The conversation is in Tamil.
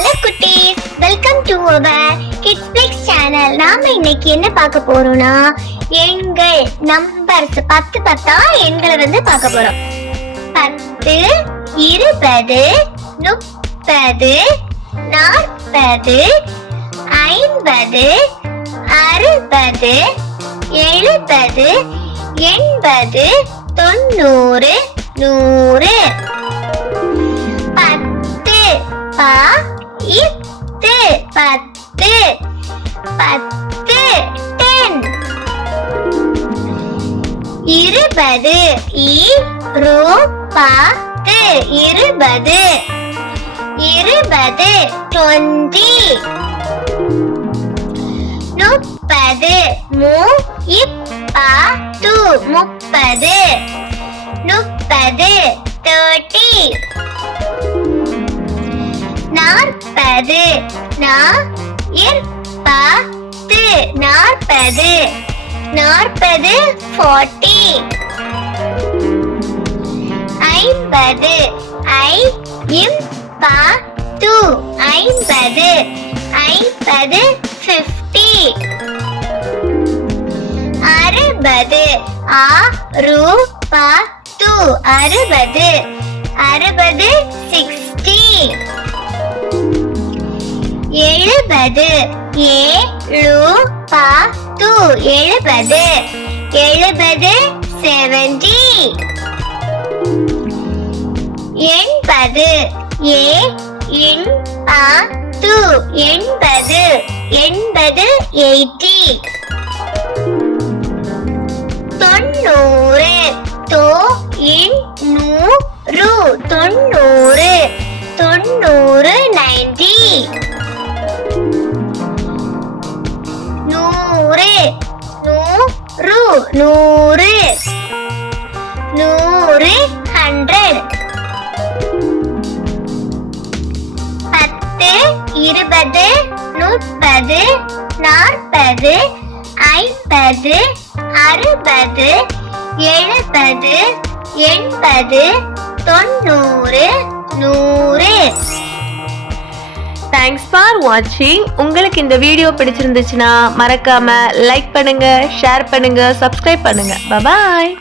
ஹலோ குட்டீஸ் welcome to our kids flix channel நாம இன்னைக்கு என்ன பார்க்க போறோம்னா எண்கள் நம்பர்ஸ் பத்து பத்தா எண்களை வந்து பார்க்க போறோம். பத்து இருபது முப்பது நாற்பது ஐம்பது அறுபது எழுபது எண்பது தொண்ணூறு நூறு. பத்து பா பத்து பத்து டென் இருபது இ ரூ பத்து. இருபது இருபது டுவெண்ட்டி முப்பது மு இப்பா டூ முப்பது முப்பது தேர்ட்டி நாற்பது. நா பத்து? நாற்பது. நாற்பது ஃபார்ட்டி ஐம்பது. ஐ இம் பா டூ ஐம்பது. ஐம்பது ஃபிஃப்டி அறுபது. ஆ ரூ பா டூ அறுபது. அறுபது சிக்ஸ்டி எழுபது. ஏ லு ப து எழுபது. எழுபது செவன்டி எண்பது. ஏ இன் ப து எண்பது. எண்பது எயிட்டி. தொண்ணூறு. தோ இன் நூறு தொண்ணூறு. தொண்ணூறு. ரூ நூறு நூறு ஹண்ட்ரட் பத்து இருபது முப்பது நாற்பது ஐம்பது அறுபது எழுபது எண்பது தொண்ணூறு நூறு. தேங்க்ஸ் ஃபார் வாட்சிங் உங்களுக்கு இந்த வீடியோ பிடிச்சிருந்துச்சுன்னா மறக்காம லைக் பண்ணுங்க ஷேர் பண்ணுங்க சப்ஸ்கிரைப் பண்ணுங்க. பபாய்